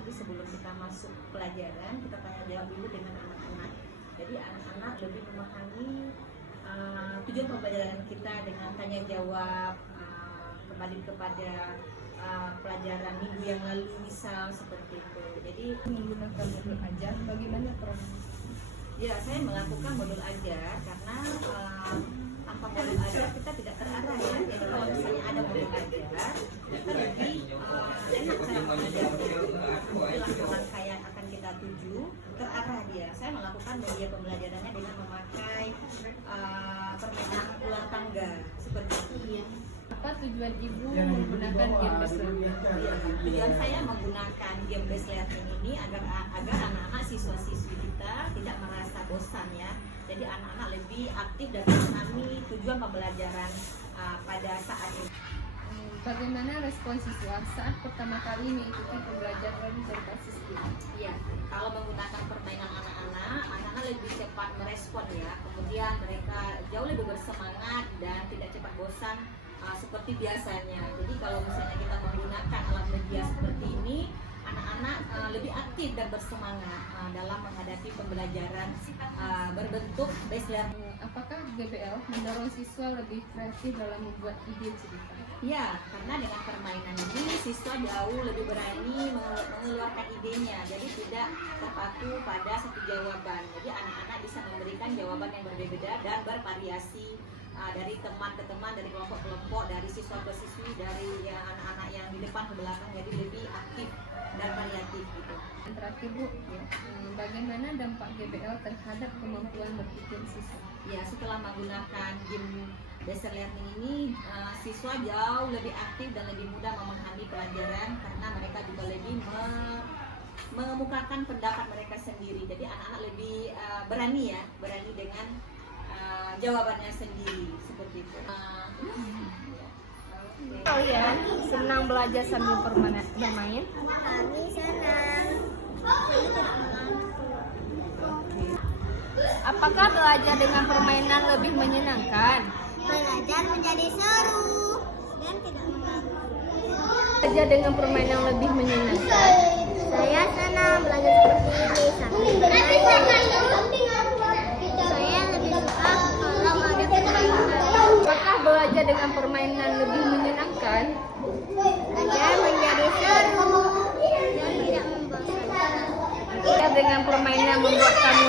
Jadi sebelum kita masuk pelajaran, kita tanya jawab dulu dengan anak-anak. Jadi anak-anak lebih memahami tujuan pembelajaran kita dengan tanya jawab, kembali kepada pelajaran minggu yang lalu misal seperti itu. Jadi menggunakan modul ajar, bagaimana Prof? Ya, saya melakukan modul ajar karena tanpa modul ajar kita tidak terarah ya. Jadi kalau misalnya ada modul ajar, kita lebih enak cara mengajarnya. Langkah-langkah yang akan kita tuju terarah dia. Saya melakukan media pembelajarannya dengan memakai permainan ular tangga seperti itu. Apa tujuan Ibu menggunakan game based learning? Tujuan saya menggunakan game based learning ini agar anak-anak siswa-siswi kita tidak merasa bosan ya. Jadi anak-anak lebih aktif dan memahami tujuan pembelajaran pada saat ini. Bagaimana respon siswa saat pertama kali mengikuti pembelajaran berbasis game? Iya, kalau menggunakan permainan anak-anak lebih cepat merespon ya. Kemudian mereka jauh lebih bersemangat dan tidak cepat bosan seperti biasanya. Jadi kalau misalnya kita menggunakan alat media seperti ini, anak-anak lebih aktif dan bersemangat dalam menghadapi pembelajaran berbentuk based learning. Apakah GBL mendorong siswa lebih kreatif dalam membuat ide cerita? Ya, karena dengan permainan ini siswa jauh lebih berani mengeluarkan idenya. Jadi tidak terpaku pada satu jawaban. Jadi anak-anak bisa memberikan jawaban yang berbeda dan bervariasi dari teman ke teman, dari kelompok ke kelompok, dari siswa ke siswi, dari anak-anak yang di depan ke belakang. Jadi lebih aktif dan variatif gitu. Yang terakhir Bu, ya, bagaimana dampak GBL terhadap kemampuan berpikir siswa? Ya, setelah menggunakan game based learning ini, siswa jauh lebih aktif dan lebih mudah memahami pelajaran karena mereka juga lebih mengemukakan pendapat mereka sendiri. Jadi anak-anak lebih berani dengan jawabannya sendiri seperti itu. Kalian senang belajar sambil bermain? Kami senang. Kami tidak mengantuk. Apakah belajar dengan permainan lebih menyenangkan? Belajar menjadi seru dan tidak mengantuk. Belajar dengan permainan lebih menyenangkan. Saya senang belajar seperti ini sambil bermain. Saya lebih suka kalau ada permainan. Apakah belajar dengan permainan lebih menyenangkan? Belajar menjadi seru dan tidak membosankan. Belajar dengan permainan membuat kamu